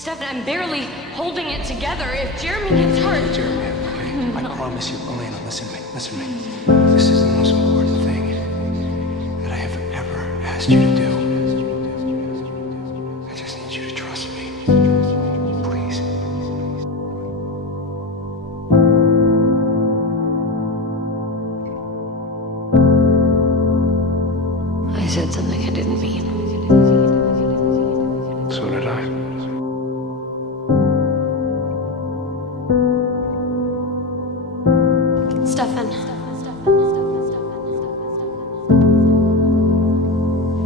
Stefan, I'm barely holding it together. If Jeremy gets hurt... Jeremy, okay? I promise you, Elena, listen to me, listen to me. This is the most important thing that I have ever asked you to do. I just need you to trust me. Please. I said something I didn't mean. So did I. Stefan.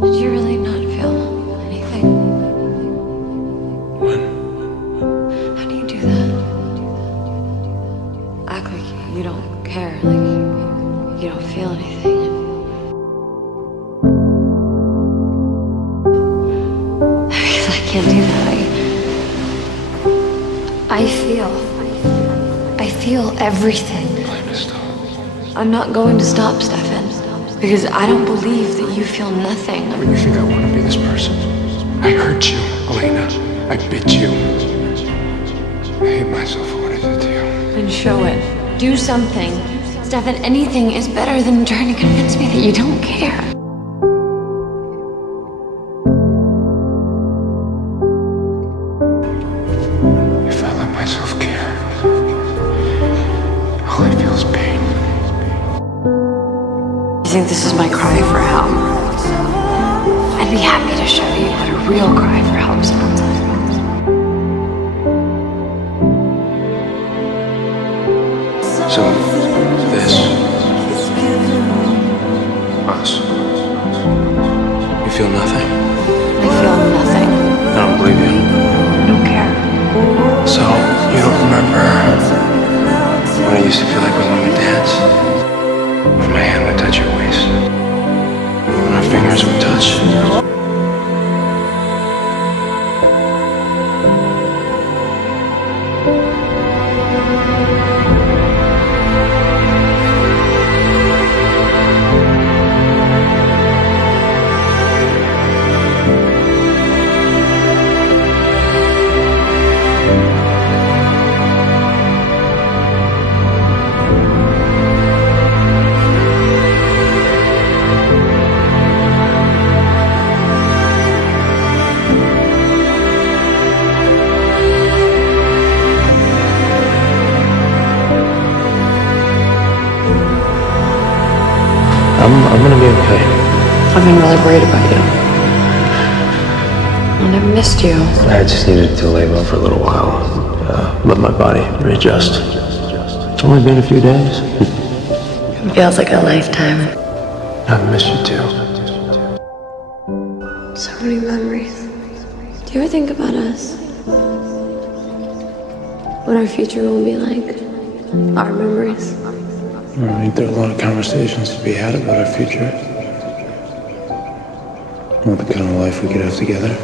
Did you really not feel anything? When? How do you do that? Act like you don't care, like you don't feel anything. Because I can't do that. I feel everything. I'm not going to stop, Stefan, because I don't believe that you feel nothing. But you think I want to be this person? I hurt you, Elena. I bit you. I hate myself for what I did to you. Then show it. Do something. Stefan, anything is better than trying to convince me that you don't care. If I let myself care, all I feel is pain. You think this is my cry for help? I'd be happy to show you what a real cry for help sounds like. So, this, us, you feel nothing? I feel nothing. I don't believe you. I don't care. So, you don't remember what it used to feel like when we would dance? When my hand would touch your waist, when our fingers would touch. I'm gonna be okay. I've been really worried about you. And I've missed you. I just needed to lay low for a little while. Let my body readjust. It's only been a few days. It feels like a lifetime. I've missed you too. So many memories. Do you ever think about us? What our future will be like? Our memories? I think there are a lot of conversations to be had about our future. What the kind of life we could have together.